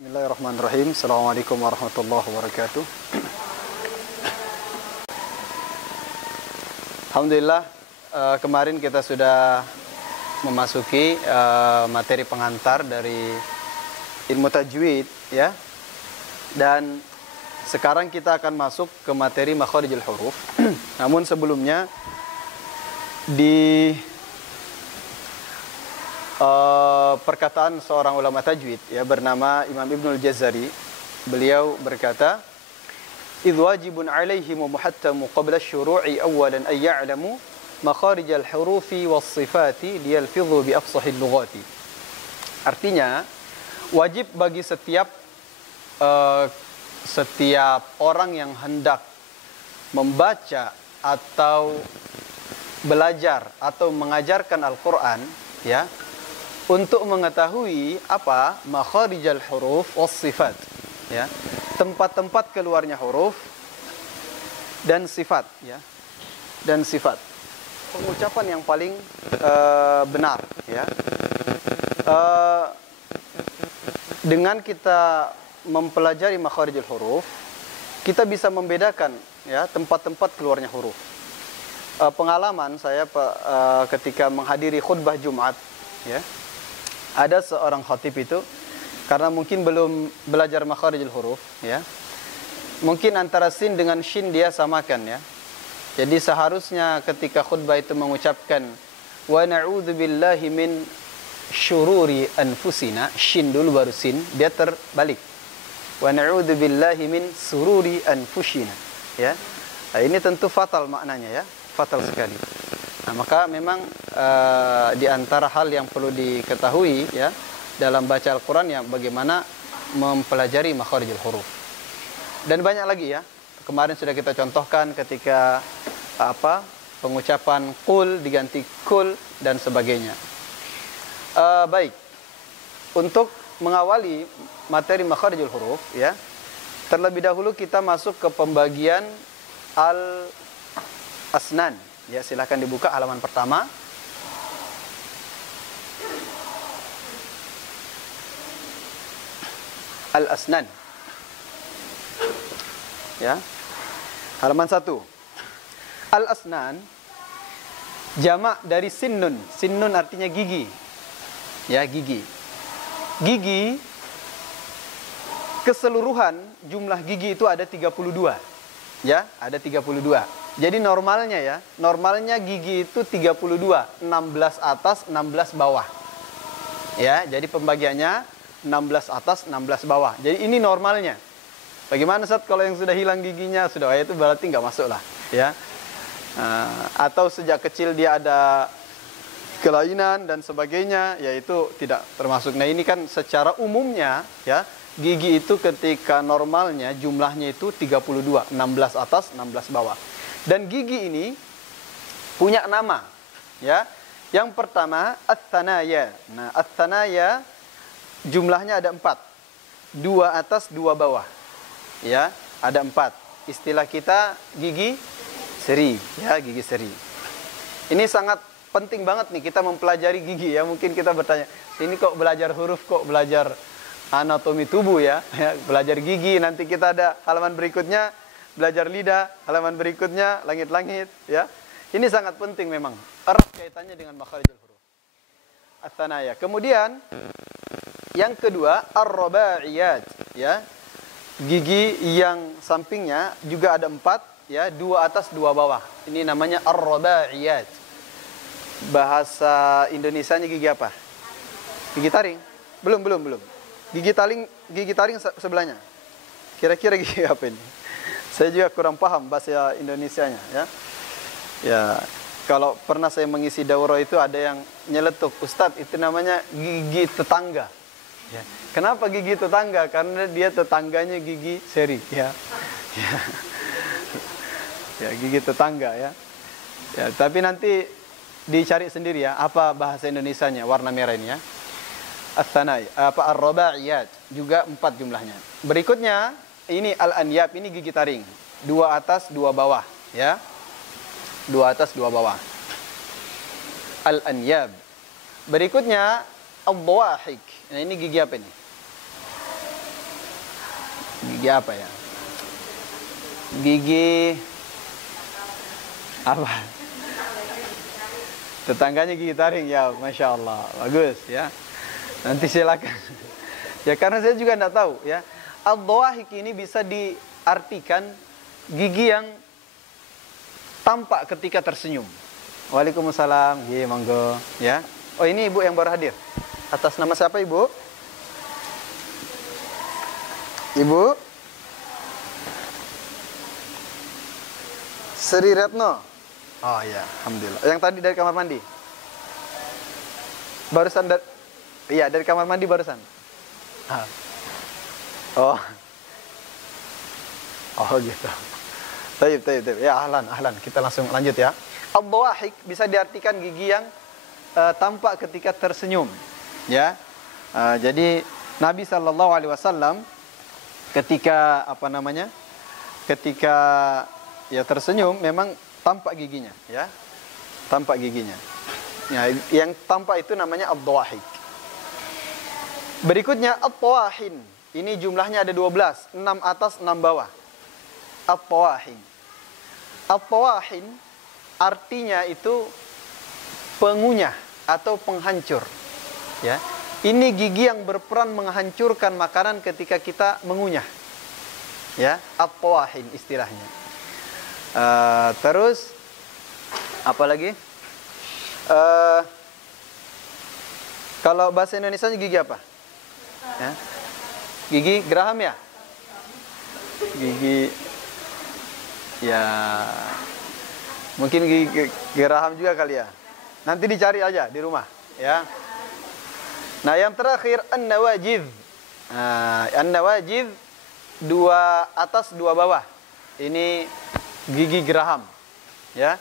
Bismillahirrahmanirrahim. Assalamualaikum warahmatullahi wabarakatuh. Alhamdulillah, kemarin kita sudah memasuki materi pengantar dari ilmu tajwid, ya. Dan sekarang kita akan masuk ke materi makharijul huruf. Namun sebelumnya di perkataan seorang ulama tajwid, ya, bernama Imam Ibnul Jazari. Beliau berkata, "Idh wajibun 'alaihim muhattamu qabla asy-syuru'i awwalan ay ya'lamu makharijal hurufi was-sifati liyalfidhu bi afsahil lughati." Artinya, wajib bagi setiap orang yang hendak membaca atau belajar atau mengajarkan Al-Qur'an, ya, untuk mengetahui apa makharijal huruf was sifat, ya, tempat-tempat keluarnya huruf dan sifat, ya, dan sifat pengucapan yang paling benar, ya. Dengan kita mempelajari makharijul huruf, kita bisa membedakan, ya, tempat-tempat keluarnya huruf. Pengalaman saya ketika menghadiri khutbah Jumat, ya, ada seorang khatib itu, karena mungkin belum belajar makharijul huruf, ya, mungkin antara sin dengan shin dia samakan, ya. Jadi seharusnya ketika khutbah itu mengucapkan wa na'udzubillahi min syururi anfusina, shin dulu baru sin, dia terbalik. Wa na'udzubillahi min sururi anfusina, ya. Nah, ini tentu fatal maknanya, ya, fatal sekali. Nah, maka memang di antara hal yang perlu diketahui, ya, dalam baca Al-Quran, ya, bagaimana mempelajari makharijul huruf. Dan banyak lagi, ya. Kemarin sudah kita contohkan ketika pengucapan qul diganti kul dan sebagainya. Baik, untuk mengawali materi makharijul huruf, ya, terlebih dahulu kita masuk ke pembagian al-asnan. Ya, silahkan dibuka halaman pertama. Al-asnan. Ya. Halaman 1. Al-asnan jamak dari sinnun. Sinnun artinya gigi. Ya, gigi. Gigi, keseluruhan jumlah gigi itu ada 32. Ya, ada 32. Jadi normalnya, ya, normalnya gigi itu 32, 16 atas, 16 bawah. Ya, jadi pembagiannya 16 atas, 16 bawah. Jadi ini normalnya. Bagaimana saat kalau yang sudah hilang giginya, sudah, itu berarti nggak masuk lah, ya. Atau sejak kecil dia ada kelainan dan sebagainya, yaitu tidak termasuk. Nah, ini kan secara umumnya, ya, gigi itu ketika normalnya jumlahnya itu 32, 16 atas, 16 bawah. Dan gigi ini punya nama, ya. Yang pertama ats-tsanaya. Nah, ats-tsanaya jumlahnya ada 4. 2 atas, 2 bawah. Ya, ada 4. Istilah kita gigi seri, ya, gigi seri. Ini sangat penting banget nih kita mempelajari gigi, ya. Mungkin kita bertanya, ini kok belajar huruf, kok belajar anatomi tubuh, ya. Ya, belajar gigi, nanti kita ada halaman berikutnya belajar lidah, halaman berikutnya langit-langit, ya. Ini sangat penting memang, erat kaitannya dengan makharijul huruf. Ats-tsanaya. Kemudian yang kedua ar-rubaiyat, ya. Gigi yang sampingnya juga ada 4, ya, 2 atas, 2 bawah. Ini namanya ar-rubaiyat. Bahasa Indonesianya gigi apa? Gigi taring? Belum. Gigi taring sebelahnya. Kira-kira gigi apa ini? Saya juga kurang paham bahasa Indonesianya, ya. Ya, kalau pernah saya mengisi daurah itu ada yang nyeletuk, Ustadz, itu namanya gigi tetangga. Ya. Kenapa gigi tetangga? Karena dia tetangganya gigi seri, ya. Ya, ya, gigi tetangga, ya. Ya, tapi nanti dicari sendiri, ya, apa bahasa Indonesianya warna merah ini, ya. Ats-tsanaya, ar-rubaiyat, juga 4 jumlahnya. Berikutnya ini al-anyab, ini gigi taring. 2 atas, 2 bawah, ya. 2 atas, 2 bawah. Al-anyab. Berikutnya al-dhawahik. Nah, ini gigi apa ini? Gigi apa ya? Gigi apa? Tetangganya gigi taring ya, masya Allah, bagus ya. Nanti silakan. Ya karena saya juga tidak tahu ya. Ad-dhawahik ini bisa diartikan gigi yang tampak ketika tersenyum. Waalaikumsalam, iya monggo ya. Oh ini ibu yang baru hadir. Atas nama siapa ibu? Ibu Sri Retno. Oh iya, alhamdulillah. Yang tadi dari kamar mandi. Barusan iya dari kamar mandi barusan. Oh. Oh gitu. Taib. Ya ahlan. Kita langsung lanjut ya. Ad-dhawahik bisa diartikan gigi yang tampak ketika tersenyum. Ya. Jadi Nabi sallallahu alaihi wasallam ketika ketika ya tersenyum memang tampak giginya, ya. Tampak giginya. Ya, yang tampak itu namanya ad-dhawahik. Berikutnya at-tawahin. Ini jumlahnya ada 12, 6 atas, 6 bawah. At-tawahin. At-tawahin artinya itu pengunyah atau penghancur. Ya. Ini gigi yang berperan menghancurkan makanan ketika kita mengunyah. Ya, at-tawahin istilahnya. Terus apa lagi? Kalau bahasa Indonesia gigi apa? Ya. Gigi geraham ya? Gigi ya mungkin gigi geraham juga kali ya. Nanti dicari aja di rumah, ya. Nah, yang terakhir an-nawajidh. An-nawajidh 2 atas 2 bawah. Ini gigi geraham, ya.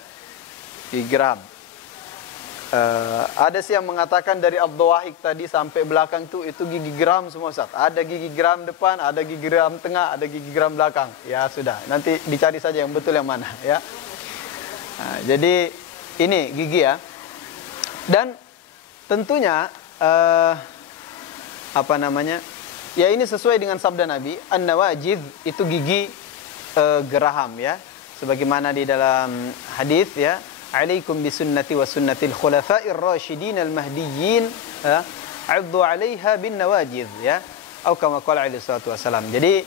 Gigi geraham. Ada sih yang mengatakan dari ad-dhawahik tadi sampai belakang itu gigi geram semua Ustaz. Ada gigi geram depan, ada gigi geram tengah, ada gigi geram belakang. Ya sudah, nanti dicari saja yang betul yang mana, ya. Jadi ini gigi ya. Dan tentunya ya ini sesuai dengan sabda Nabi, an-nawajidh itu gigi geraham ya. Sebagaimana di dalam hadis ya, alaikum bisunnati wa sunnatil khulafa'ir rasyidin al-mahdiyyin, addu 'alaiha bin nawajidh ya. Atau kama qala alaihi salatu wasalam. Jadi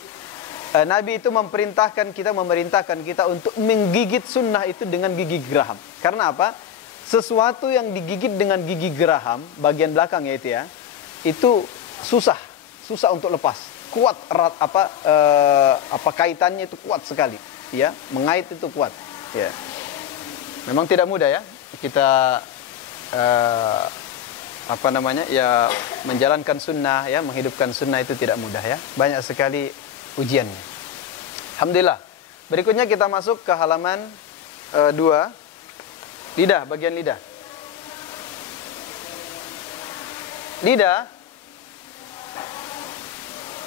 Nabi itu memerintahkan kita untuk menggigit sunnah itu dengan gigi geraham. Karena apa? Sesuatu yang digigit dengan gigi geraham bagian belakangnya itu ya, itu susah untuk lepas. Kuat erat kaitannya itu kuat sekali, ya. Mengait itu kuat, ya. Memang tidak mudah ya kita ya menjalankan sunnah ya, menghidupkan sunnah itu tidak mudah ya. Banyak sekali ujiannya. Alhamdulillah. Berikutnya kita masuk ke halaman 2. Lidah, bagian lidah. Lidah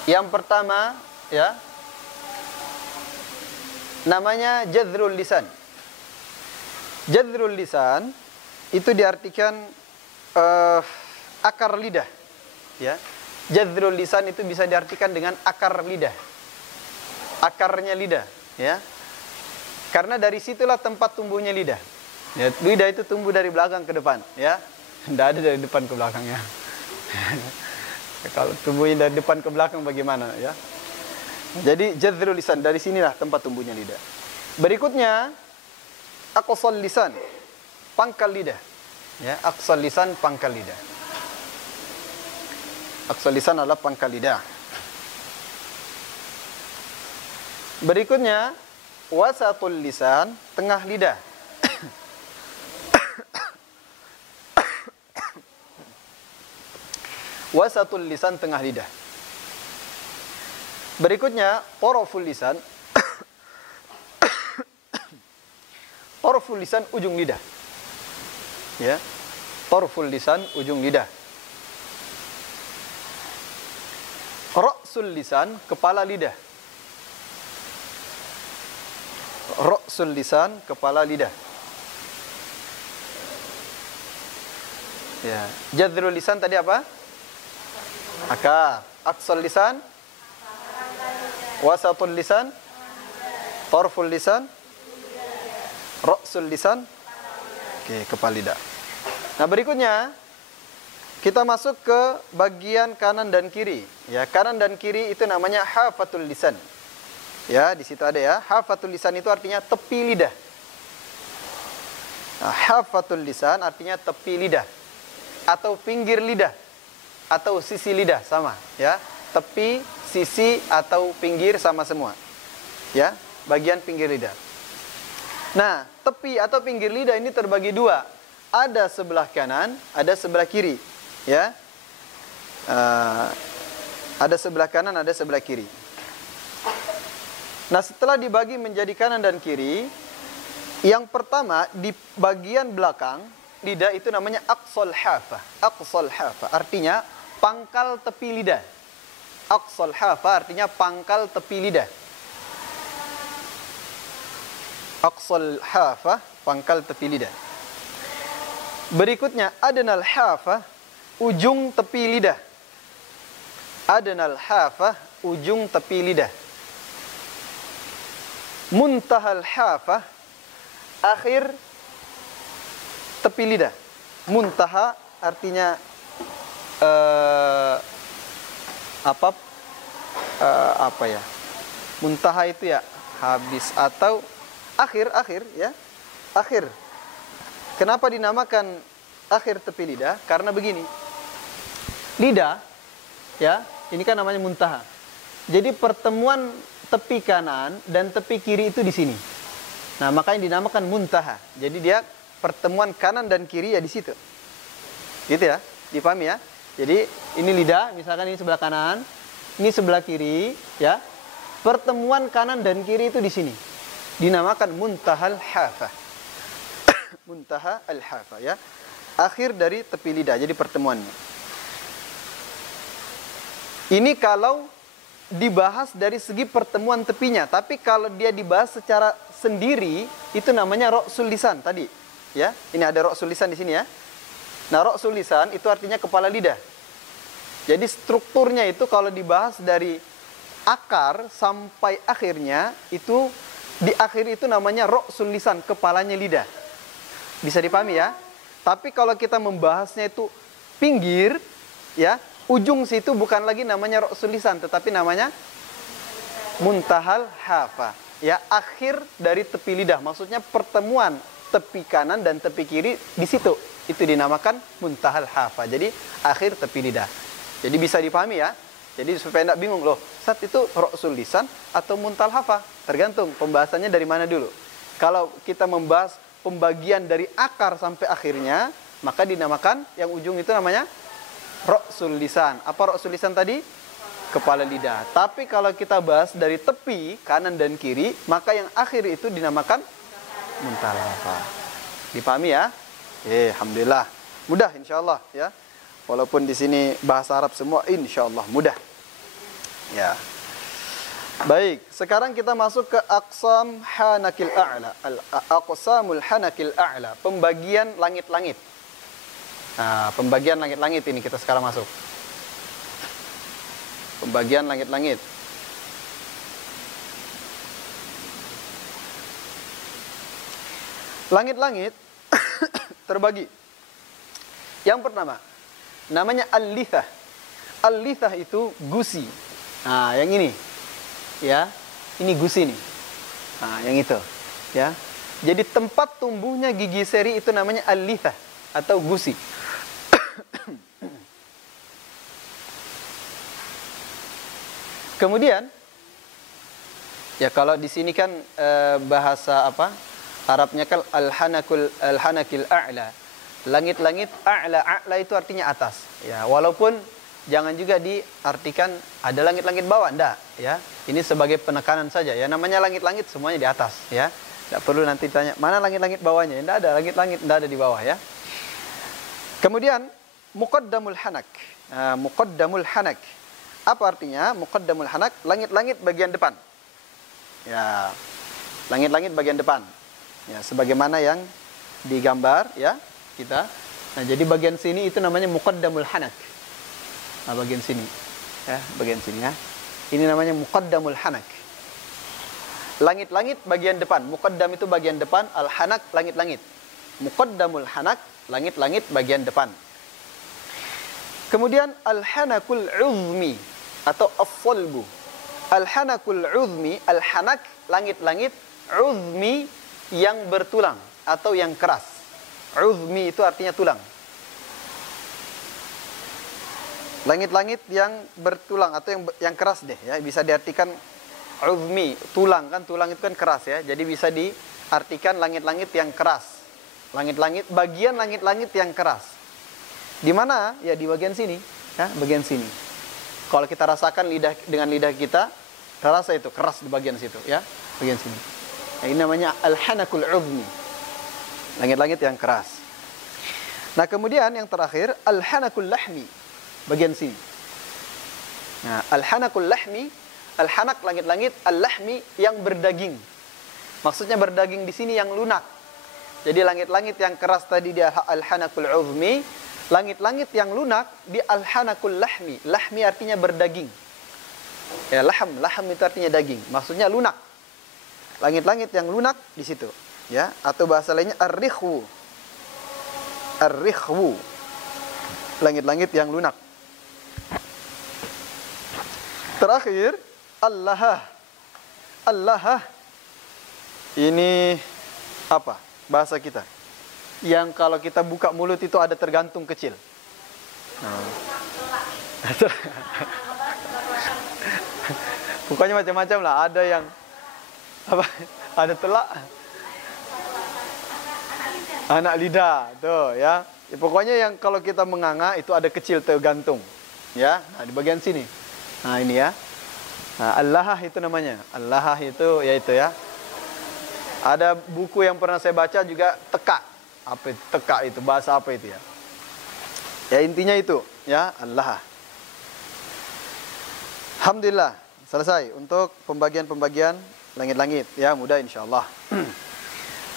yang pertama ya, namanya jadhrul lisan. Jadhrul lisan itu diartikan akar lidah, ya. Jadhrul lisan itu bisa diartikan dengan akar lidah, akarnya lidah, ya. Karena dari situlah tempat tumbuhnya lidah. Ya, lidah itu tumbuh dari belakang ke depan, ya. Tidak ada dari depan ke belakangnya. Kalau tumbuhnya dari depan ke belakang bagaimana, ya? Jadi jadhrul lisan, dari sinilah tempat tumbuhnya lidah. Berikutnya aqsal lisan, pangkal lidah. Ya, aqsal lisan, pangkal lidah. Aqsal lisan adalah pangkal lidah. Berikutnya wasatul lisan, tengah lidah. Wasatul lisan, tengah lidah. Berikutnya toroful lisan. Toroful lisan, ujung lidah. Ya. Toroful lisan, ujung lidah. Ra'sul lisan, kepala lidah. Ra'sul lisan, kepala lidah. Ya. Jadhrul lisan tadi apa? Akar. Aqsal lisan, wasatul lisan, tarful lisan, ra'sul lisan. Oke, kepala lidah. Nah, berikutnya kita masuk ke bagian kanan dan kiri. Ya, kanan dan kiri itu namanya hafatul lisan. Ya, di situ ada ya. Hafatul lisan itu artinya tepi lidah. Nah, hafatul lisan artinya tepi lidah atau pinggir lidah atau sisi lidah, sama ya. Tepi, sisi atau pinggir sama semua. Ya, bagian pinggir lidah. Nah, tepi atau pinggir lidah ini terbagi dua. Ada sebelah kanan, ada sebelah kiri. Ya, ada sebelah kanan, ada sebelah kiri. Nah, setelah dibagi menjadi kanan dan kiri, yang pertama di bagian belakang lidah itu namanya aqsal hafah. Aqsal hafah artinya pangkal tepi lidah. Aqsal hafah artinya pangkal tepi lidah. Aqsal hafah, pangkal tepi lidah. Berikutnya adnal hafah, ujung tepi lidah. Adnal hafah, ujung tepi lidah. Muntahal hafah, akhir tepi lidah. Muntaha artinya apa ya? Muntaha itu ya habis atau akhir ya. Akhir. Kenapa dinamakan akhir tepi lidah? Karena begini. Lidah ya, ini kan namanya muntaha. Jadi pertemuan tepi kanan dan tepi kiri itu di sini. Nah, makanya dinamakan muntaha. Jadi dia pertemuan kanan dan kiri ya di situ. Gitu ya, dipahami ya. Jadi ini lidah, misalkan ini sebelah kanan, ini sebelah kiri, ya. Pertemuan kanan dan kiri itu di sini. Dinamakan muntahal hafah. Muntaha al-hafah ya. Akhir dari tepi lidah, jadi pertemuannya. Ini kalau dibahas dari segi pertemuan tepinya, tapi kalau dia dibahas secara sendiri itu namanya ra'sul lisan tadi, ya. Ini ada ra'sul lisan di sini ya. Nah, ra'sul lisan itu artinya kepala lidah. Jadi strukturnya itu kalau dibahas dari akar sampai akhirnya itu di akhir itu namanya ra'sul lisan, kepalanya lidah. Bisa dipahami ya? Tapi kalau kita membahasnya itu pinggir, ya, ujung situ bukan lagi namanya ra'sul lisan, tetapi namanya muntahal hafah. Ya, akhir dari tepi lidah. Maksudnya pertemuan tepi kanan dan tepi kiri di situ. Itu dinamakan muntahal hafah. Jadi akhir tepi lidah. Jadi bisa dipahami ya? Jadi supaya tidak bingung loh, Ustaz itu ra'sul lisan atau muntahal hafah? Tergantung pembahasannya dari mana dulu. Kalau kita membahas pembagian dari akar sampai akhirnya, maka dinamakan yang ujung itu namanya ra'sul lisan. Apa ra'sul lisan tadi? Kepala lidah. Tapi kalau kita bahas dari tepi kanan dan kiri, maka yang akhir itu dinamakan muntahal hafah. Dipahami ya? Alhamdulillah. Mudah insyaallah ya. Walaupun di sini bahasa Arab semua, insyaallah mudah. Ya. Baik, sekarang kita masuk ke aqsam hanakil a'la. Aqsamul hanakil a'la, pembagian langit-langit. Nah, pembagian langit-langit ini kita sekarang masuk. Pembagian langit-langit. Langit-langit terbagi. Yang pertama, namanya al-lithah. Al-lithah itu gusi. Nah, yang ini. Ya, ini gusi nih. Nah, yang itu, ya. Jadi tempat tumbuhnya gigi seri itu namanya al-lithah atau gusi. Kemudian, ya kalau di sini kan bahasa apa? Arabnya kan al-hanakil a'la. Langit-langit a'la itu artinya atas. Ya, walaupun jangan juga diartikan ada langit-langit bawah, enggak, ya. Ini sebagai penekanan saja, ya. Namanya langit-langit semuanya di atas, ya. Tidak perlu nanti tanya, mana langit-langit bawahnya? Enggak ada, langit-langit enggak ada di bawah, ya. Kemudian, muqaddamul hanak. Muqaddamul hanak. Apa artinya? Muqaddamul hanak, langit-langit bagian depan. Ya, langit-langit bagian depan. Ya, sebagaimana yang digambar, ya, kita. Nah, jadi bagian sini itu namanya muqaddamul hanak. Nah, bagian sini, ya, bagian sini ya. Ini namanya muqaddamul hanak. Langit-langit bagian depan. Muqaddam itu bagian depan, al-hanak langit-langit. Muqaddamul hanak, langit-langit bagian depan. Kemudian al-hanakul uzmi atau as-salbu. Al-hanakul uzmi, al-hanak langit-langit, uzmi yang bertulang atau yang keras. Uzmi itu artinya tulang. Langit-langit yang bertulang atau yang keras deh ya, bisa diartikan uzmi, tulang kan, tulang itu kan keras ya. Jadi bisa diartikan langit-langit yang keras. Langit-langit, bagian langit-langit yang keras. Di mana? Ya di bagian sini, ya, bagian sini. Kalau kita rasakan dengan lidah kita, terasa itu keras di bagian situ, ya, bagian sini. Nah, ini namanya al-hanakul uzmi. Langit-langit yang keras. Nah, kemudian yang terakhir al-hanakul lahmi, bagian sini. Nah, al-hanakul lahmi, al-hanak langit-langit, al-lahmi yang berdaging. Maksudnya berdaging di sini yang lunak. Jadi langit-langit yang keras tadi di al-hanakul uzmi, langit-langit yang lunak di al-hanakul lahmi. Lahmi artinya berdaging. Ya, laham itu artinya daging. Maksudnya lunak. Langit-langit yang lunak di situ, ya, atau bahasa lainnya ar-rikhwu. Ar-rikhwu. Langit-langit yang lunak. Terakhir Allahah. Allahah ini apa? Bahasa kita. Yang kalau kita buka mulut itu ada tergantung kecil. Pokoknya macam-macam lah. Ada yang apa? Ada telak. Anak lidah, tuh ya. Pokoknya yang kalau kita menganga itu ada kecil tergantung. Ya, nah, di bagian sini. Nah, ini ya. Nah, Allahah itu namanya. Allahah itu yaitu ya. Ada buku yang pernah saya baca juga teka. Apa itu teka itu? Bahasa apa itu ya? Ya intinya itu ya, Allahah. Alhamdulillah selesai untuk pembagian-pembagian langit-langit ya, mudah insyaallah.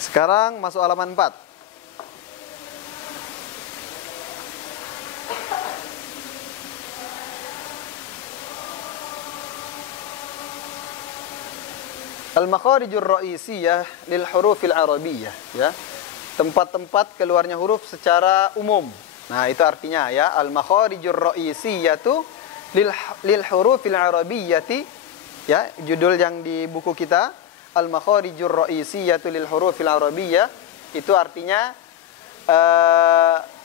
Sekarang masuk halaman 4. Al-makharijur ra'isiyah lil hurufil arabiyyah, ya. Tempat-tempat keluarnya huruf secara umum. Nah, itu artinya ya, al-makharijur ra'isiyatu lil hurufil arabiyyati, ya, judul yang di buku kita, al-makharijur ra'isiyatu lil hurufil arabiyyah, itu artinya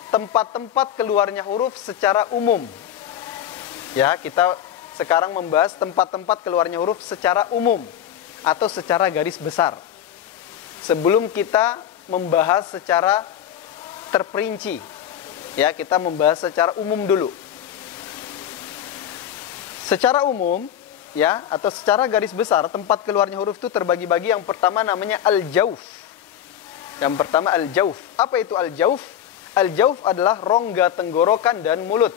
tempat-tempat keluarnya huruf secara umum. Ya, kita sekarang membahas tempat-tempat keluarnya huruf secara umum atau secara garis besar. Sebelum kita membahas secara terperinci, ya, kita membahas secara umum dulu. Secara umum, ya, atau secara garis besar, tempat keluarnya huruf itu terbagi-bagi. Yang pertama namanya al-jauf. Yang pertama al-jauf. Apa itu al-jauf? Al-jauf adalah rongga tenggorokan dan mulut.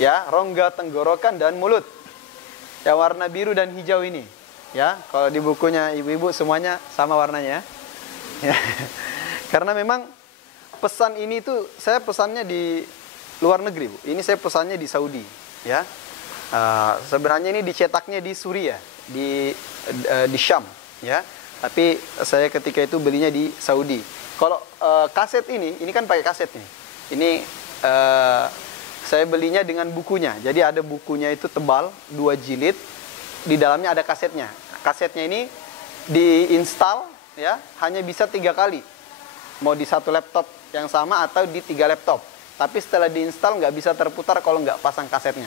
Ya, rongga tenggorokan dan mulut. Yang warna biru dan hijau ini. Ya, kalau di bukunya ibu-ibu semuanya sama warnanya ya. Karena memang pesan ini tuh saya pesannya di luar negeri, Bu. Ini saya pesannya di Saudi, ya. Sebenarnya ini dicetaknya di Suriah, di Syam, ya. Tapi saya ketika itu belinya di Saudi. Kalau kaset ini kan pakai kaset nih. Ini saya belinya dengan bukunya. Jadi ada bukunya itu tebal, 2 jilid. Di dalamnya ada kasetnya. Kasetnya ini diinstal, ya, hanya bisa 3 kali. Mau di satu laptop yang sama atau di 3 laptop. Tapi setelah diinstal nggak bisa terputar kalau nggak pasang kasetnya.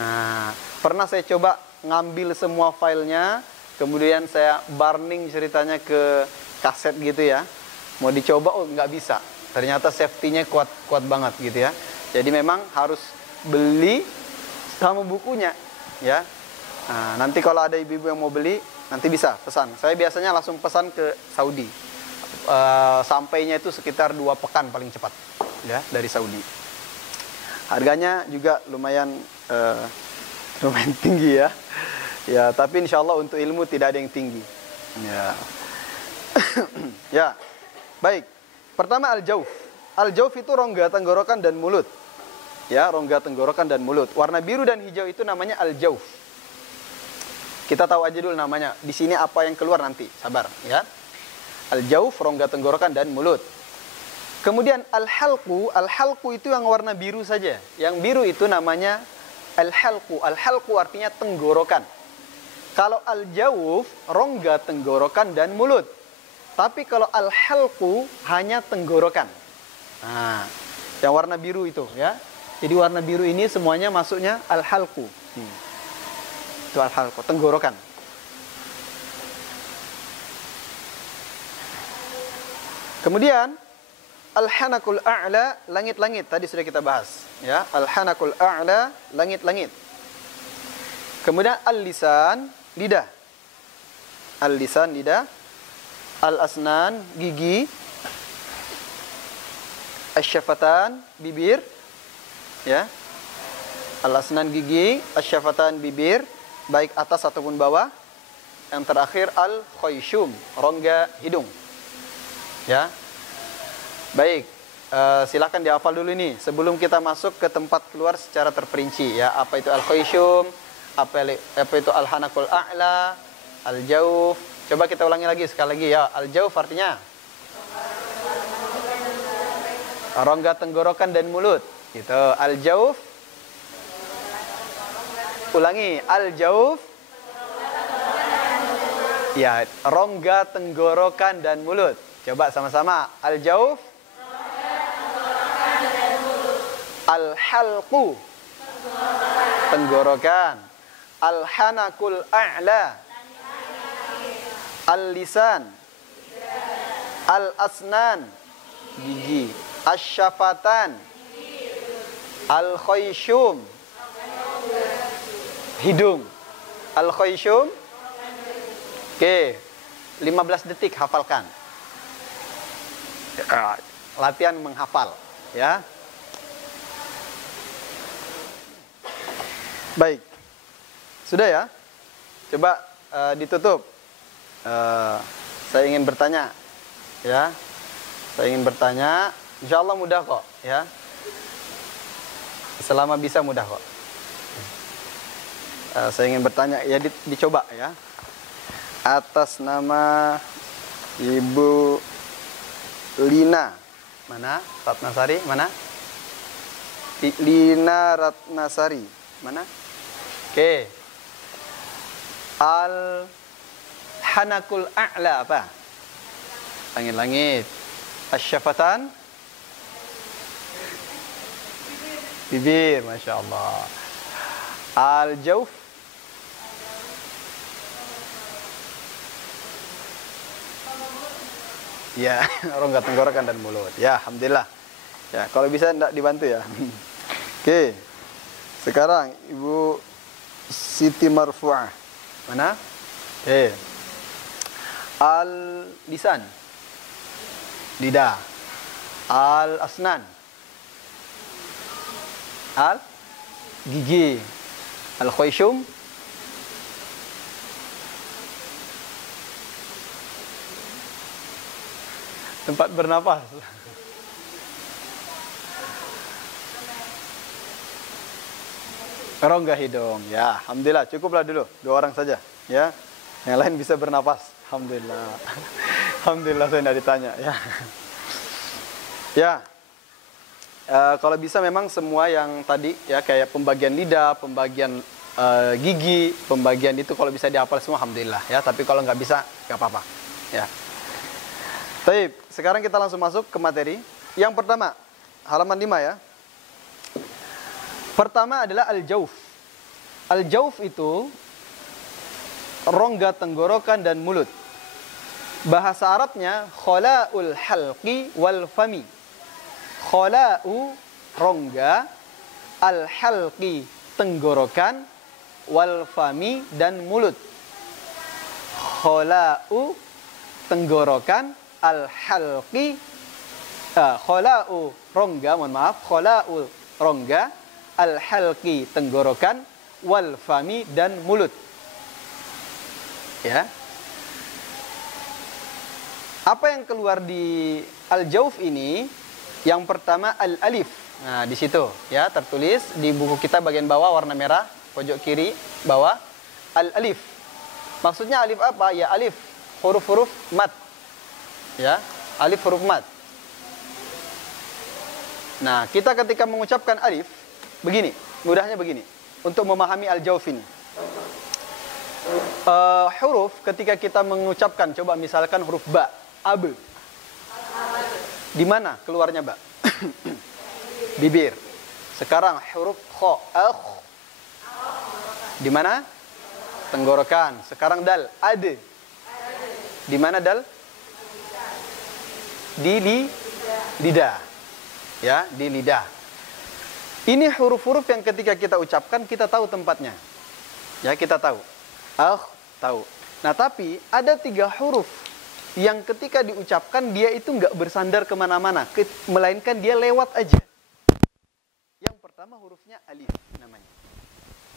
Nah, pernah saya coba ngambil semua filenya, kemudian saya burning ceritanya ke kaset gitu ya. Mau dicoba, oh nggak bisa. Ternyata safety-nya kuat banget gitu ya. Jadi memang harus beli sama bukunya, ya. Nah, nanti kalau ada ibu-ibu yang mau beli, nanti bisa pesan. Saya biasanya langsung pesan ke Saudi. Sampainya itu sekitar 2 pekan paling cepat, ya, dari Saudi. Harganya juga lumayan tinggi ya. Ya, tapi insya Allah untuk ilmu tidak ada yang tinggi. Ya. Ya. Baik. Pertama al-jauf. Al-jauf itu rongga tenggorokan dan mulut. Ya, rongga tenggorokan dan mulut. Warna biru dan hijau itu namanya al-jauf. Kita tahu aja dulu namanya. Di sini apa yang keluar nanti, sabar ya. Al-jauf, rongga tenggorokan dan mulut. Kemudian al-halqu itu yang warna biru saja. Yang biru itu namanya al-halqu. Al-halqu artinya tenggorokan. Kalau al-jauf, rongga tenggorokan dan mulut. Tapi kalau al-halqu hanya tenggorokan. Nah, yang warna biru itu ya. Jadi warna biru ini semuanya masuknya al-halqu. Itu al-halqu, tenggorokan. Kemudian al-hanakul a'la, langit-langit. Tadi sudah kita bahas, ya. Al-hanakul a'la, langit-langit. Kemudian al-lisan, lidah. Al-lisan, lidah. Al-asnan, gigi. Asy-syafatan, bibir. Ya. Al-asnan, gigi. Asy-syafatan, bibir. Baik atas ataupun bawah. Yang terakhir al-khayshum, rongga hidung. Ya. Baik, silakan dihafal dulu ini sebelum kita masuk ke tempat keluar secara terperinci ya. Apa itu al-khayshum? Apa itu al-hanakul a'la? Al-jauf. Coba kita ulangi lagi sekali lagi ya. Al-jauf artinya rongga tenggorokan dan mulut. Gitu. Al-jauf. Ulangi, al-jauf. Ya, rongga tenggorokan dan mulut. Coba sama-sama. Al-jauf. Al-halqu. Tenggorokan. Al-hanakul a'la. Al-lisan. Al-asnan. Gigi. Asy-syafatan. Al-khayshum. Hidung. Al-khayshum. Oke. 15 detik hafalkan. Latihan menghafal ya. Baik. Sudah ya? Coba ditutup. Saya ingin bertanya ya. Saya ingin bertanya, insya Allah mudah kok ya. Selama bisa mudah kok. Saya ingin bertanya ya, dicoba ya. Atas nama Ibu Lina, mana? Ratnasari, mana? Lina Ratnasari, mana? Oke. Al-hanakul a'la apa? Langit-langit. Asy-syafatan? Bibir, Masya Allah. Al-jauf? Ya, rongga tenggorokan dan mulut. Ya, alhamdulillah. Ya, kalau bisa enggak dibantu ya. Oke. Sekarang Ibu Siti Marfu'ah. Mana? Oke. Al-lisan. Lidah. Al-asnan. Al-gigi. Al-khayshum. Tempat bernapas. Rongga hidung. Ya, alhamdulillah cukuplah dulu 2 orang saja, ya. Yang lain bisa bernapas. Alhamdulillah. Alhamdulillah saya tidak ditanya, ya. Ya. Kalau bisa memang semua yang tadi ya, kayak pembagian lidah, pembagian gigi, pembagian itu kalau bisa dihafal semua alhamdulillah ya. Tapi kalau nggak bisa nggak apa-apa. Ya. Baik, sekarang kita langsung masuk ke materi. Yang pertama, halaman 5 ya. Pertama adalah al-jauf. Al-jauf itu rongga tenggorokan dan mulut. Bahasa Arabnya khala'ul halqi wal fami. Khala'u rongga, al-halqi tenggorokan, wal fami dan mulut. Khala'u tenggorokan, al-halqi khala'u rongga, mohon maaf, khala'u rongga, al-halqi tenggorokan, wal fami dan mulut. Ya. Apa yang keluar di al-jauf ini? Yang pertama al-alif. Nah, di situ ya tertulis di buku kita bagian bawah warna merah, pojok kiri bawah al-alif. Maksudnya alif apa? Ya alif huruf-huruf mad. Ya, alif huruf mad. Nah, kita ketika mengucapkan alif begini, mudahnya begini untuk memahami al-jauf ini. Huruf ketika kita mengucapkan, coba misalkan huruf ba, ab. Di mana keluarnya ba? Bibir. Sekarang huruf kho, di mana? Tenggorokan. Sekarang dal, ad. Di mana dal? Di lidah. Ya, di lidah. Ini huruf-huruf yang ketika kita ucapkan kita tahu tempatnya. Ya, kita tahu. Tahu. Nah, tapi ada 3 huruf yang ketika diucapkan dia itu nggak bersandar kemana-mana, melainkan dia lewat aja. Yang pertama hurufnya alif namanya.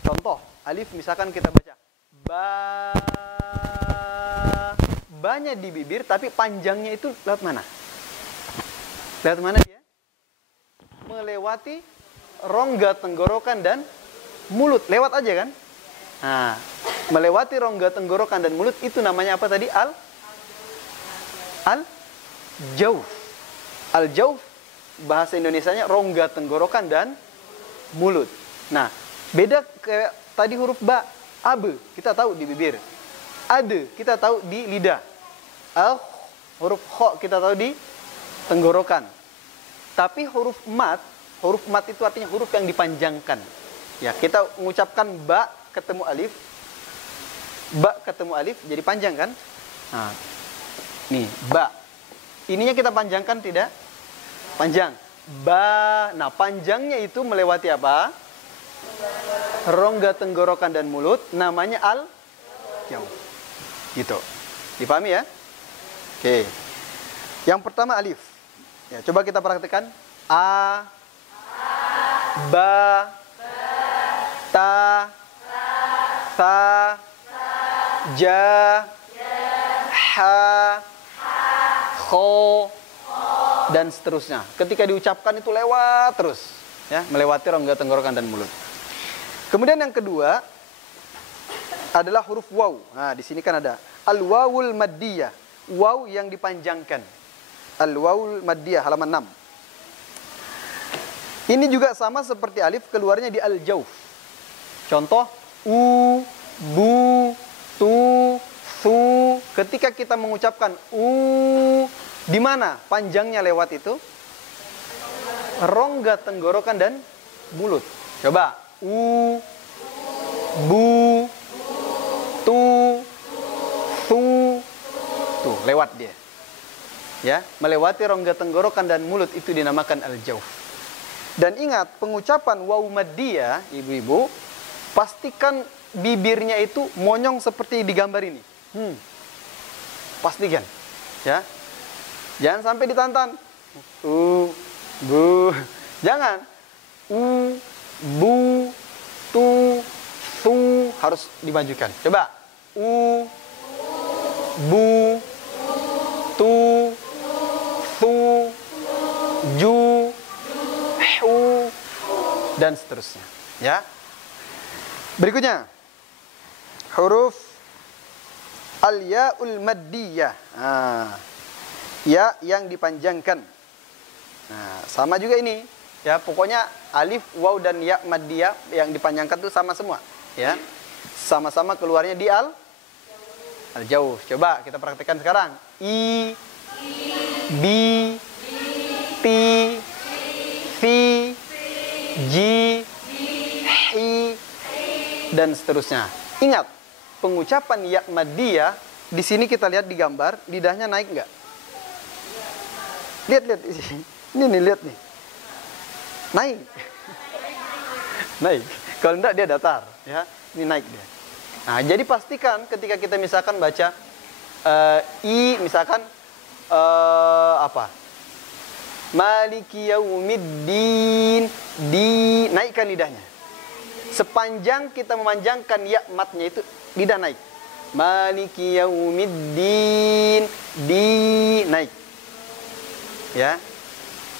Contoh, alif misalkan kita baca ba. Ba-nya di bibir tapi panjangnya itu lewat mana? Lewat mana dia? Melewati rongga tenggorokan dan mulut. Lewat aja kan? Nah, melewati rongga tenggorokan dan mulut itu namanya apa tadi? Al-jauf. Al-jauf bahasa Indonesianya rongga tenggorokan dan mulut. Nah, beda kayak tadi huruf ba, ab, kita tahu di bibir. Ad, kita tahu di lidah. Huruf kho kita tahu di tenggorokan. Tapi huruf mat itu artinya huruf yang dipanjangkan. Ya, kita mengucapkan ba ketemu alif. Ba ketemu alif jadi panjang kan? Nah, nih, ba. Ininya kita panjangkan tidak? Panjang. Ba. Nah, panjangnya itu melewati apa? Rongga tenggorokan dan mulut, namanya al-jauf. Gitu. Dipahami ya? Oke. Yang pertama alif. Ya, coba kita praktekkan. A, ba, ta, sa, ja, ha, kho, dan seterusnya. Ketika diucapkan itu lewat terus, ya, melewati rongga tenggorokan dan mulut. Kemudian yang kedua adalah huruf waw. Nah, di sini kan ada al-wawul maddiyah, waw yang dipanjangkan. Al-wawul maddiyah halaman 6. Ini juga sama seperti alif, keluarnya di al-jauf. Contoh u, bu, tu, su. Ketika kita mengucapkan di mana panjangnya lewat itu? Rongga tenggorokan dan mulut. Coba u, bu, tu, su. Tuh, lewat dia. Ya, melewati rongga tenggorokan dan mulut itu dinamakan al-jauf. Dan ingat, pengucapan waw maddiyah, ibu-ibu, pastikan bibirnya itu monyong seperti di gambar ini. Pastikan, ya. Jangan sampai ditantan. Bu. Jangan. Bu, tu, su harus dimajukan. Coba. Bu, tu, su, ju, hu, dan seterusnya. Ya. Berikutnya. Huruf al-ya'ul maddiyah. Ya yang dipanjangkan. Nah, sama juga ini. Ya, pokoknya alif, waw dan ya maddiyah yang dipanjangkan itu sama semua, ya. Sama-sama keluarnya di al-jauf. Coba kita praktekkan sekarang. I, bi, ti, fi, ji, hi, dan seterusnya. Ingat, pengucapan ya maddiyah di sini kita lihat di gambar, lidahnya naik enggak? Lihat ini nih, lihat nih, naik. Naik. Kalau enggak dia datar, ya. Ini naik dia. Nah, jadi pastikan ketika kita misalkan baca i, misalkan apa? Maliki yaumiddin, naikkan lidahnya. Sepanjang kita memanjangkan ya matnya itu lidah naik. Maliki yaumiddin, naik. Ya.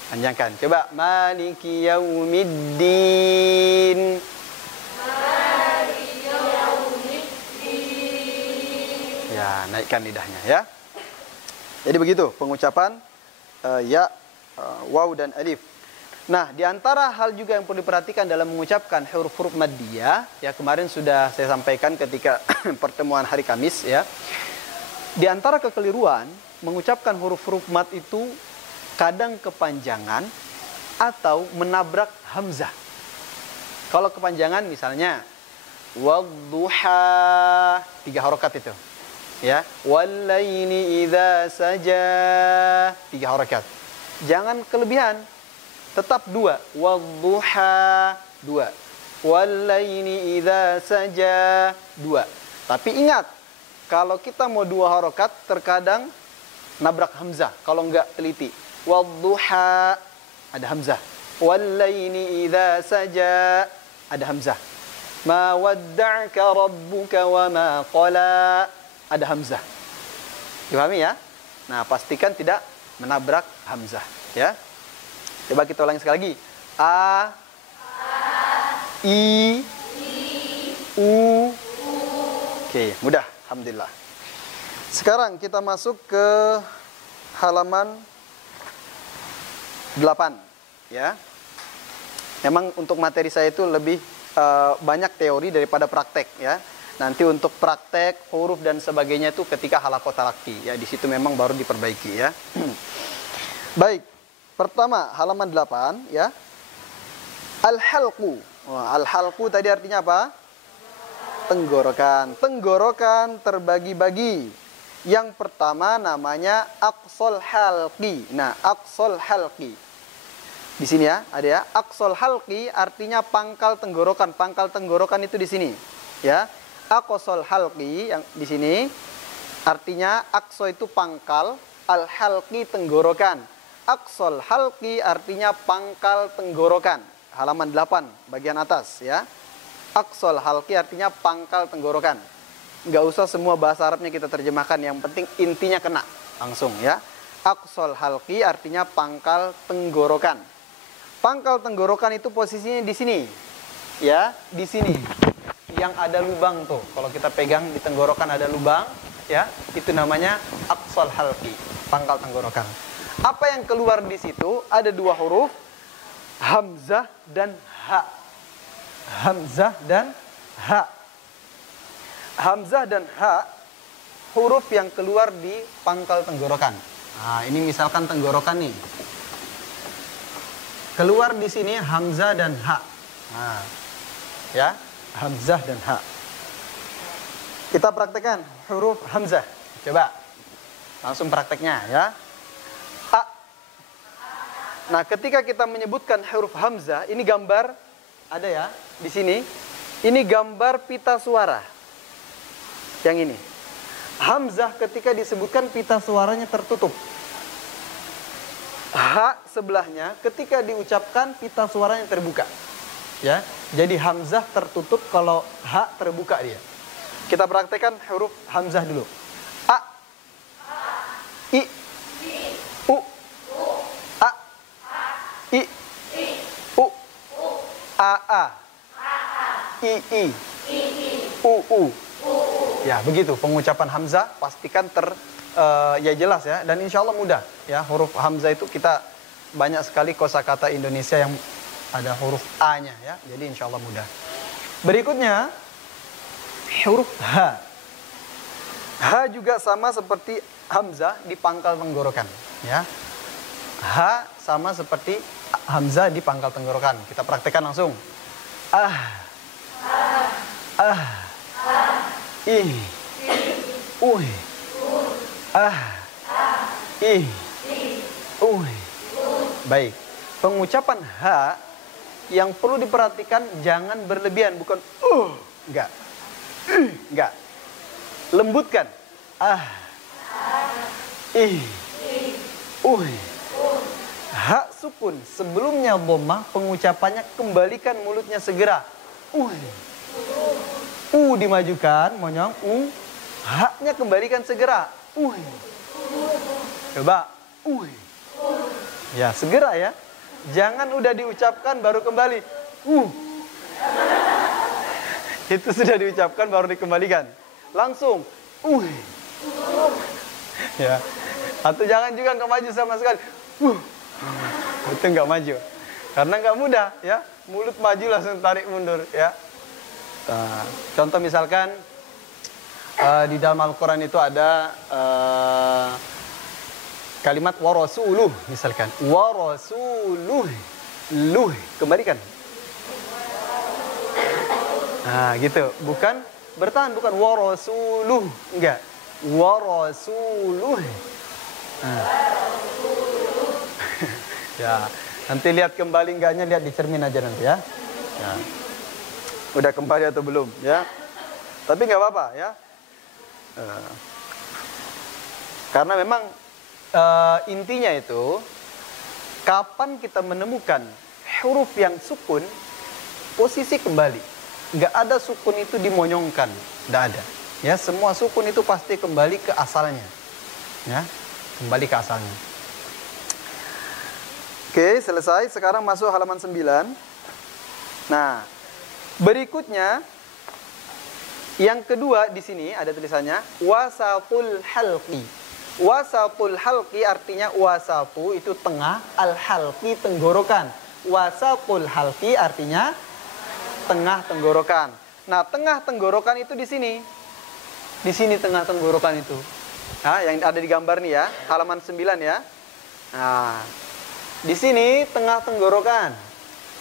Panjangkan. Coba. Maliki yaumiddin. Maliki yaumiddin. Ya, naikkan lidahnya ya. Jadi begitu pengucapan ya, waw dan alif. Nah, di antara hal juga yang perlu diperhatikan dalam mengucapkan huruf-huruf maddiyah, ya kemarin sudah saya sampaikan ketika pertemuan hari Kamis ya. Di antara kekeliruan mengucapkan huruf-huruf mad itu kadang kepanjangan atau menabrak hamzah. Kalau kepanjangan misalnya wadduha, 3 harokat itu. Ya, wallaili idza saja, 3 harokat. Jangan kelebihan. Tetap 2. Wadduha 2. Wallaili idza saja 2. Tapi ingat, kalau kita mau 2 harokat terkadang nabrak hamzah kalau enggak teliti. Wadduha ada hamzah. Wallaili idza saja ada hamzah. Ma wadda'aka rabbuka wa ma qala ada hamzah. Dipahami ya? Nah, pastikan tidak menabrak hamzah ya. Coba kita ulangi sekali lagi. A, I, U. Oke, mudah. Alhamdulillah. Sekarang kita masuk ke halaman 8 ya. Memang untuk materi saya itu lebih banyak teori daripada praktek ya. Nanti untuk praktek, huruf dan sebagainya itu ketika halaqah talaqi ya, di situ memang baru diperbaiki ya. Baik. Pertama, halaman 8 ya. Al-halqu. Al-halqu tadi artinya apa? Tenggorokan. Tenggorokan terbagi-bagi. Yang pertama namanya aqsal halqi. Nah, aqsal halqi. Di sini ya, ada ya. Aqsal halqi artinya pangkal tenggorokan. Pangkal tenggorokan itu di sini, ya. Aqsal halqi yang di sini artinya aqsa itu pangkal, al halqi tenggorokan. Aqsal halqi artinya pangkal tenggorokan. Halaman 8 bagian atas ya. Aqsal halqi artinya pangkal tenggorokan. Nggak usah semua bahasa Arabnya kita terjemahkan, yang penting intinya kena langsung ya. Aqsal halqi artinya pangkal tenggorokan. Pangkal tenggorokan itu posisinya di sini. Ya, di sini. Yang ada lubang tuh. Kalau kita pegang di tenggorokan ada lubang, ya. Itu namanya aqsal halqi, pangkal tenggorokan. Apa yang keluar di situ? Ada 2 huruf, hamzah dan ha. Hamzah dan ha. Hamzah dan ha huruf yang keluar di pangkal tenggorokan. Nah, ini misalkan tenggorokan nih. Keluar di sini hamzah dan ha. Nah, ya, hamzah dan ha. Kita praktekkan huruf hamzah. Coba. Langsung prakteknya ya. A. Nah, ketika kita menyebutkan huruf hamzah, ini gambar ada ya di sini. Ini gambar pita suara. Yang ini. Hamzah ketika disebutkan pita suaranya tertutup. Ha sebelahnya ketika diucapkan pita suaranya terbuka. Ya. Jadi hamzah tertutup, kalau ha terbuka dia. Kita praktekkan huruf hamzah dulu. A. I. U. A. I. U. A. I. U. Ya, begitu pengucapan hamzah, pastikan ya jelas ya, dan insya Allah mudah ya. Huruf hamzah itu kita banyak sekali kosakata Indonesia yang ada huruf A-nya ya, jadi insya Allah mudah. Berikutnya huruf H. H juga sama seperti hamzah di pangkal tenggorokan ya. H sama seperti hamzah di pangkal tenggorokan. Kita praktekkan langsung. Ih. Uih. Ih. Uih. Baik. Pengucapan H yang perlu diperhatikan jangan berlebihan, bukan enggak. Enggak. Lembutkan. Ih. Uih. H sukun sebelumnya dhammah, pengucapannya kembalikan mulutnya segera. Dimajukan, monyong. H-nya kembalikan segera. Coba. Ya, segera ya. Jangan udah diucapkan baru kembali. Itu sudah diucapkan baru dikembalikan. Langsung. Ya. Atau jangan juga nggak maju sama sekali. Itu nggak maju. Karena nggak mudah ya. Mulut maju langsung tarik mundur ya. Nah, contoh misalkan di dalam Al-Quran itu ada kalimat warasuluh misalkan. Warasuluh. Luh. Kembalikan. Nah gitu. Bukan bertahan. Bukan warasuluh. Enggak. Warasuluh. Nah. Ya. Nanti lihat kembali enggaknya, lihat di cermin aja nanti ya. Ya. Udah kembali atau belum ya. Tapi nggak apa-apa ya. Karena memang intinya itu kapan kita menemukan huruf yang sukun, posisi kembali. Nggak ada sukun itu dimonyongkan, nggak ada. Ya, semua sukun itu pasti kembali ke asalnya. Ya, kembali ke asalnya. Oke, selesai. Sekarang masuk halaman 9. Nah, berikutnya yang kedua di sini ada tulisannya wasatul halqi. Wasatul halqi artinya wasapu itu tengah, al halqi tenggorokan. Wasatul halqi artinya tengah tenggorokan. Nah, tengah tenggorokan itu di sini. Di sini tengah tenggorokan itu. Nah, yang ada di gambar nih ya, halaman 9 ya. Nah, di sini tengah tenggorokan.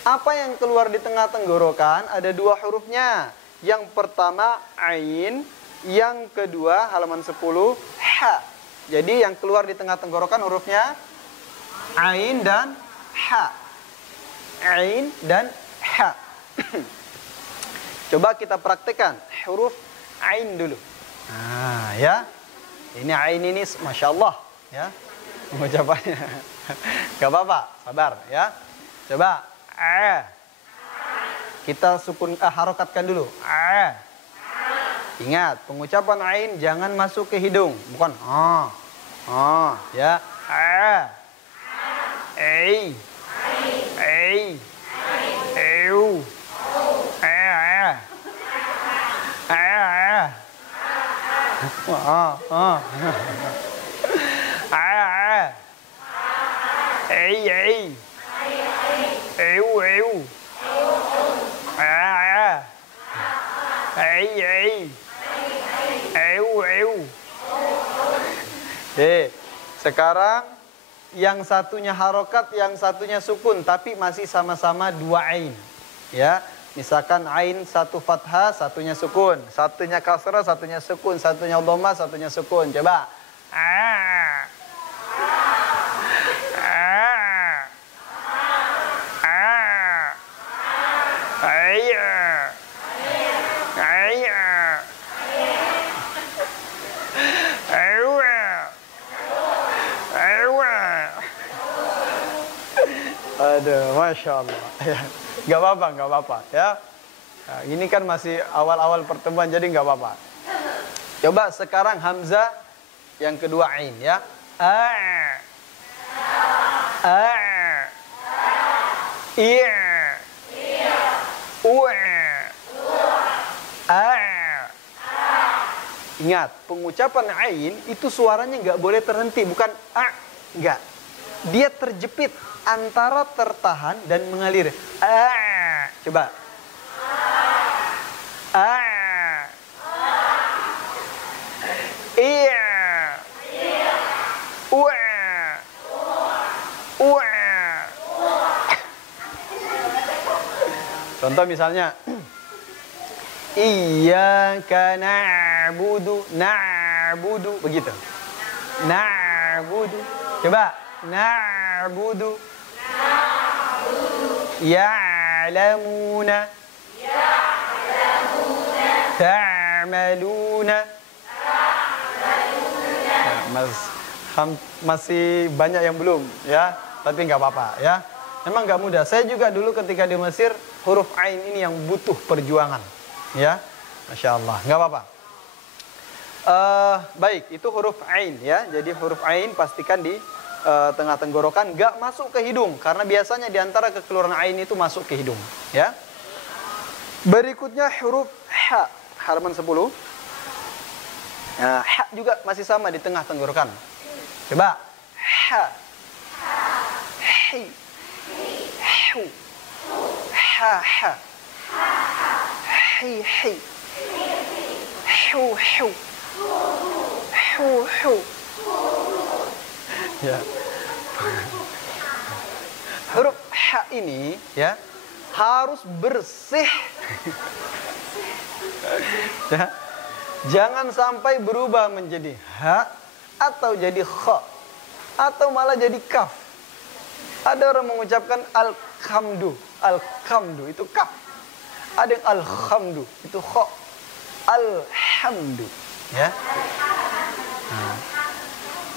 Apa yang keluar di tengah tenggorokan? Ada dua hurufnya. Yang pertama ain, yang kedua halaman 10 ha. Jadi yang keluar di tengah tenggorokan hurufnya ain dan ha. Ain dan ha. Coba kita praktekkan huruf ain dulu. Nah, ya. Ini ain ini Masya Allah ya. Pengucapannya. Gak apa-apa, sabar ya. Coba kita sukun harokatkan dulu. Ingat, pengucapan ain jangan masuk ke hidung, bukan ya. Ei. Ei. Eu. Ei, ei. Eu, eu. Ei, ei. Eu, eu. Sekarang yang satunya harokat, yang satunya sukun, tapi masih sama-sama dua ain. Ya, misalkan ain satu fathah, satunya sukun, satunya kasrah, satunya sukun, satunya dhammah, satunya sukun. Coba. Aduh, Masya Allah. Ya, nggak apa-apa, nggak apa-apa. Ya, nah, ini kan masih awal-awal pertemuan, jadi nggak apa-apa. Coba sekarang hamzah yang kedua ain, ya. Iya. Ingat, pengucapan ain itu suaranya nggak boleh terhenti, bukan nggak. Dia terjepit antara tertahan dan mengalir. Coba. Iya. Contoh misalnya, iyyaka na'budu, na'budu, begitu. Na'budu. Coba, na'budu. Ya'lamuna. Ta'maluna. Masih banyak yang belum, ya. Tapi nggak apa-apa, ya. Memang nggak mudah. Saya juga dulu ketika di Mesir, huruf ain ini yang butuh perjuangan, ya. Masya Allah, nggak apa-apa. Baik, itu huruf ain, ya. Jadi huruf ain pastikan tengah tenggorokan, nggak masuk ke hidung. Karena biasanya di antara kekeluaran ain itu masuk ke hidung. Ya. Berikutnya huruf ha, halaman 10. Nah, ha juga masih sama di tengah tenggorokan. Coba. Ha. Hi. Hu. Ha ha. Hi hi. Hu hu. Hu hu. Ya. Huruf ha ini ya harus bersih. Ya. Jangan sampai berubah menjadi ha atau jadi kha atau malah jadi kaf. Ada orang mengucapkan alhamdu, alhamdu itu kaf. Ada yang alhamdu itu kha. Alhamdu, ya. Nah.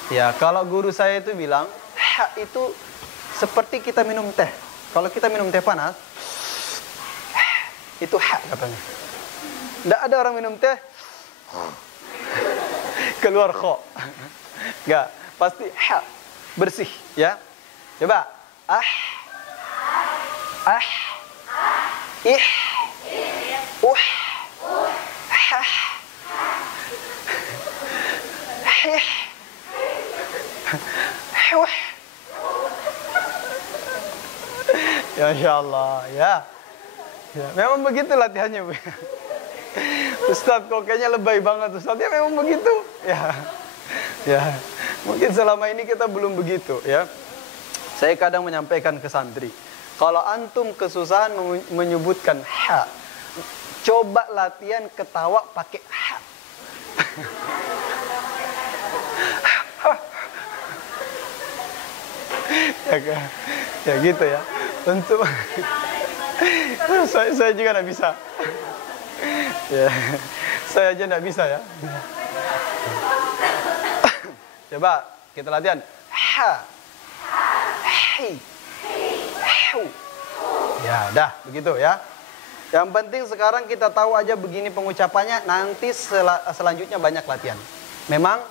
Ya, kalau guru saya itu bilang ha itu seperti kita minum teh. Kalau kita minum teh panas, itu ha katanya. Tidak ada orang minum teh keluar kha. Enggak, pasti ha, bersih, ya. Coba ah, ih, hah, hih, huh. Ya Allah, ya. Ya, memang begitu latihannya, Bu. Ustaz kok kayaknya lebay banget Ustaz. Ya memang begitu. Ya. Ya. Mungkin selama ini kita belum begitu, ya. Saya kadang menyampaikan ke santri, kalau antum kesusahan menyebutkan ha, coba latihan ketawa pakai ha. Ya gitu ya. Untuk saya juga tidak bisa. Ya, saya aja tidak bisa ya. Coba kita latihan ha, hi, hu. Ya, dah begitu ya. Yang penting sekarang kita tahu aja begini pengucapannya. Nanti selanjutnya banyak latihan. Memang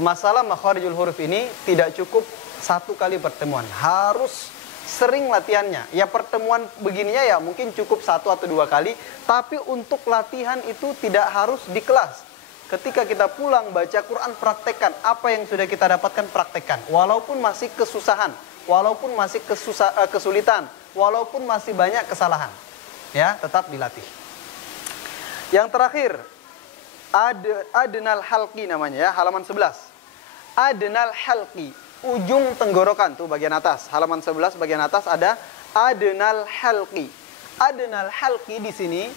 masalah makharijul huruf ini tidak cukup satu kali pertemuan, harus sering latihannya. Ya pertemuan begininya ya mungkin cukup 1 atau 2 kali. Tapi untuk latihan itu tidak harus di kelas. Ketika kita pulang baca Quran, praktekkan. Apa yang sudah kita dapatkan, praktekkan. Walaupun masih kesusahan, walaupun masih kesulitan, walaupun masih banyak kesalahan, ya tetap dilatih. Yang terakhir, adnal halqi namanya ya, halaman 11. Adnal halqi, ujung tenggorokan tuh bagian atas. Halaman 11 bagian atas ada adnal halqi. Adnal halqi di sini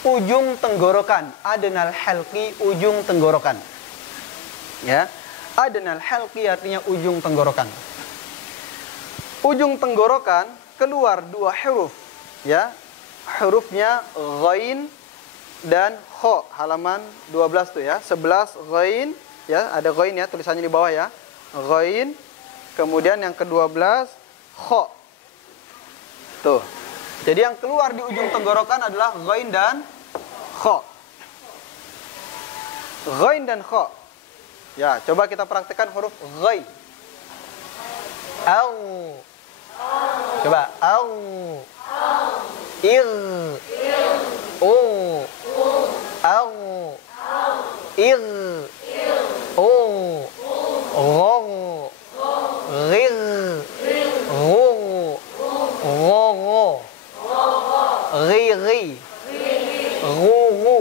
ujung tenggorokan. Adnal halqi, ujung tenggorokan. Ya. Adnal halqi artinya ujung tenggorokan. Ujung tenggorokan keluar 2 huruf, ya. Hurufnya ghain dan kha. Halaman 12 tuh ya. 11 ghain, ya, ada ghain ya, tulisannya di bawah ya. Ghain. Kemudian yang ke-12 kha. Tuh. Jadi yang keluar di ujung tenggorokan adalah ghain dan kha. Ghain dan kha. Ya, coba kita praktekkan huruf ghain. Au. Coba au. Ir. O. Au. Ir. O. Ghaw. Ghir. Ghu. Ghaw. Ghiri. Ghu.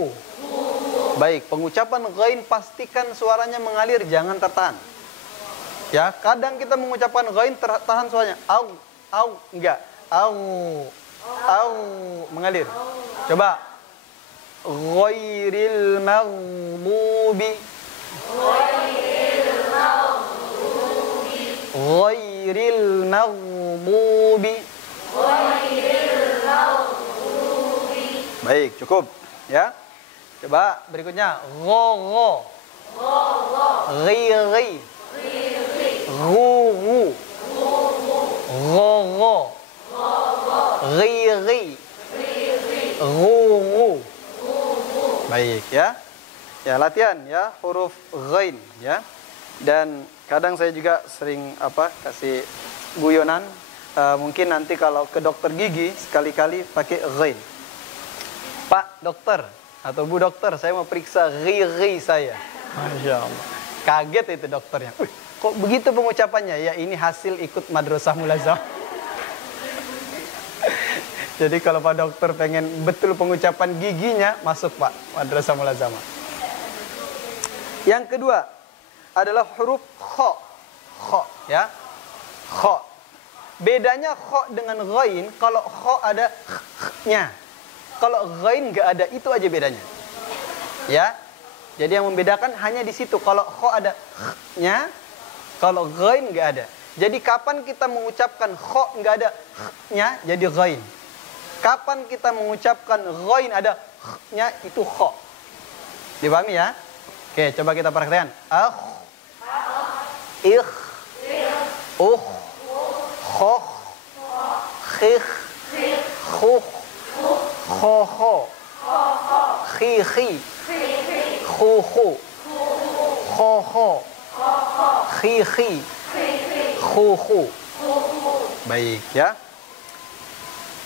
Baik, pengucapan ghain pastikan suaranya mengalir, jangan tertahan. Ya, kadang kita mengucapkan ghain tertahan suaranya. Au, enggak. Au, mengalir. Coba. Ghairil maghdubi. Ghairil maghdubi. Baik, cukup ya. Coba berikutnya gho. Ghi. Ghu. Gho. Ghi. Ghu. Baik ya. Ya, latihan ya huruf ghain ya. Dan kadang saya juga sering kasih guyonan, mungkin nanti kalau ke dokter gigi sekali-kali pakai ghain. Pak dokter atau Bu dokter, saya mau periksa gigi saya. Masya Allah. Kaget itu dokternya. Kok begitu pengucapannya? Ya ini hasil ikut madrasah mulazamah. Jadi kalau Pak dokter pengen betul pengucapan giginya, masuk Pak madrasah mulazamah. Yang kedua adalah huruf kha. Kha ya. Kha. Bedanya kha dengan ghain, kalau kha ada nya. Kalau ghain enggak ada, itu aja bedanya. Ya. Jadi yang membedakan hanya di situ. Kalau kha ada nya, kalau ghain enggak ada. Jadi kapan kita mengucapkan kha enggak ada nya, jadi ghain. Kapan kita mengucapkan ghain ada nya, itu kha. Dipahami ya? Oke, coba kita praktekkan. Akh, ikh, ukh, khokh, khikh, khukh, khokho, khikhi, khukhu, khokho, khikhi, khukhu. Baik ya.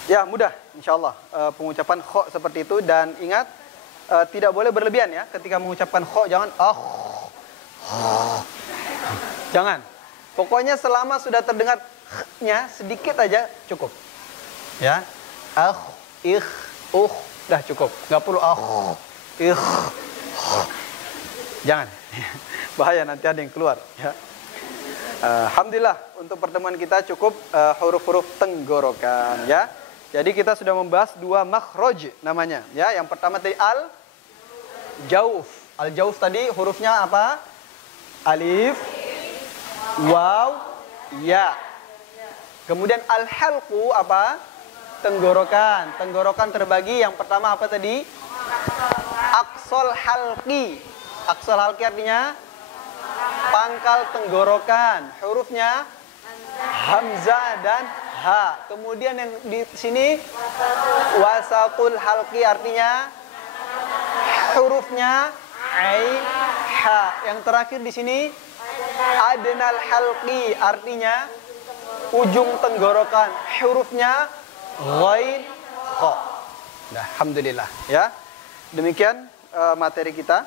Ya mudah insyaallah pengucapan kha seperti itu. Dan ingat tidak boleh berlebihan ya ketika mengucapkan kha. Jangan jangan. Pokoknya selama sudah terdengar nya sedikit aja cukup. Ya. Ikh, ukh, dah cukup. Enggak perlu ikh. Jangan. Bahaya nanti ada yang keluar ya. Alhamdulillah untuk pertemuan kita cukup huruf-huruf tenggorokan ya. Jadi kita sudah membahas dua makhraj namanya ya. Yang pertama tadi al-jauf. Al-jauf tadi hurufnya apa? Alif, waw, ya. Kemudian al-halqu apa? Tenggorokan. Tenggorokan terbagi, yang pertama apa tadi? Aqsal halqi. Aqsal halqi artinya pangkal tenggorokan. Hurufnya hamzah dan ha. Kemudian yang di sini wasatul halqi artinya hurufnya ain, ha. Yang terakhir di sini adnal halqi artinya ujung tenggorokan. Hurufnya ghain, kha. Nah, alhamdulillah ya. Demikian materi kita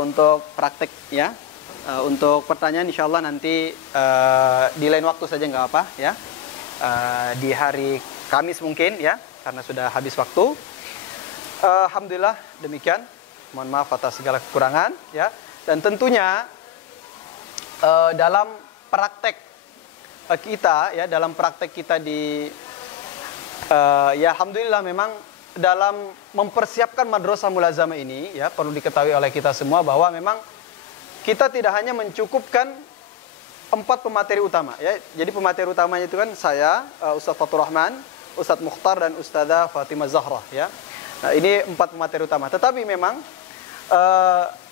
untuk praktek ya. Untuk pertanyaan insyaallah nanti di lain waktu saja nggak apa ya. Di hari Kamis mungkin ya, karena sudah habis waktu. Alhamdulillah demikian. Mohon maaf atas segala kekurangan ya. Dan tentunya dalam praktek kita ya, dalam praktek kita di ya alhamdulillah memang dalam mempersiapkan madrasah mulazamah ini ya, perlu diketahui oleh kita semua bahwa memang kita tidak hanya mencukupkan 4 pemateri utama ya. Jadi pemateri utamanya itu kan saya, Ustaz Fathur Rahman, Ustaz Mukhtar dan Ustazah Fatimah Zahra ya. Nah, ini 4 pemateri utama. Tetapi memang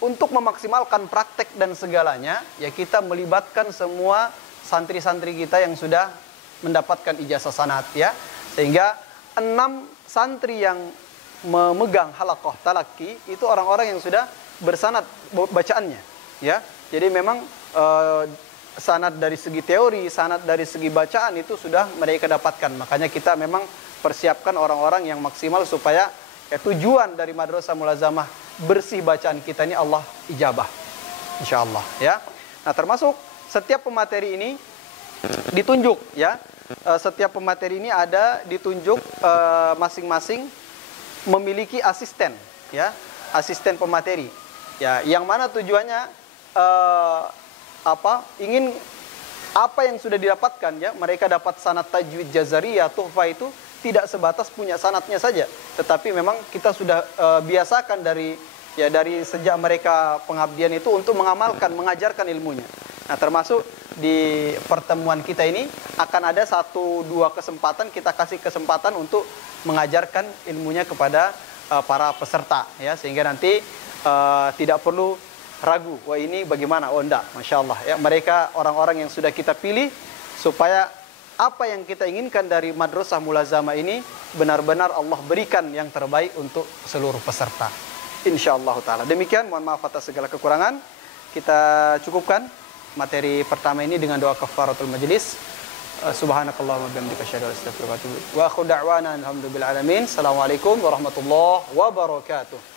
untuk memaksimalkan praktek dan segalanya ya, kita melibatkan semua santri-santri kita yang sudah mendapatkan ijazah sanad ya. Sehingga 6 santri yang memegang halaqah talaqi itu orang-orang yang sudah bersanad bacaannya ya. Jadi memang sanad dari segi teori, sanad dari segi bacaan itu sudah mereka dapatkan. Makanya kita memang persiapkan orang-orang yang maksimal supaya ya, tujuan dari madrasah mulazamah bersih bacaan kita ini Allah ijabah insyaallah ya. Nah, termasuk setiap pemateri ini ditunjuk ya. Setiap pemateri ini ada ditunjuk masing-masing memiliki asisten ya, asisten pemateri ya, yang mana tujuannya ingin apa yang sudah didapatkan ya, mereka dapat sanad tajwid jazariyah tuhfah itu tidak sebatas punya sanadnya saja, tetapi memang kita sudah biasakan dari sejak mereka pengabdian itu untuk mengamalkan, mengajarkan ilmunya. Nah, termasuk di pertemuan kita ini akan ada 1-2 kesempatan, kita kasih kesempatan untuk mengajarkan ilmunya kepada para peserta ya, sehingga nanti tidak perlu ragu, wah ini bagaimana, oh enggak, Masya Allah ya, mereka orang-orang yang sudah kita pilih supaya apa yang kita inginkan dari madrasah mulazamah ini benar-benar Allah berikan yang terbaik untuk seluruh peserta insyaallah taala. Demikian, mohon maaf atas segala kekurangan. kita cukupkan materi pertama ini dengan doa kafaratul majelis. Subhanakallahumma bihamdika asyhadu an la ilaha illa anta astaghfiruka wa atubu ilaik. Wa akhiru da'wana alhamdulillahi alamin. Assalamualaikum warahmatullahi wabarakatuh.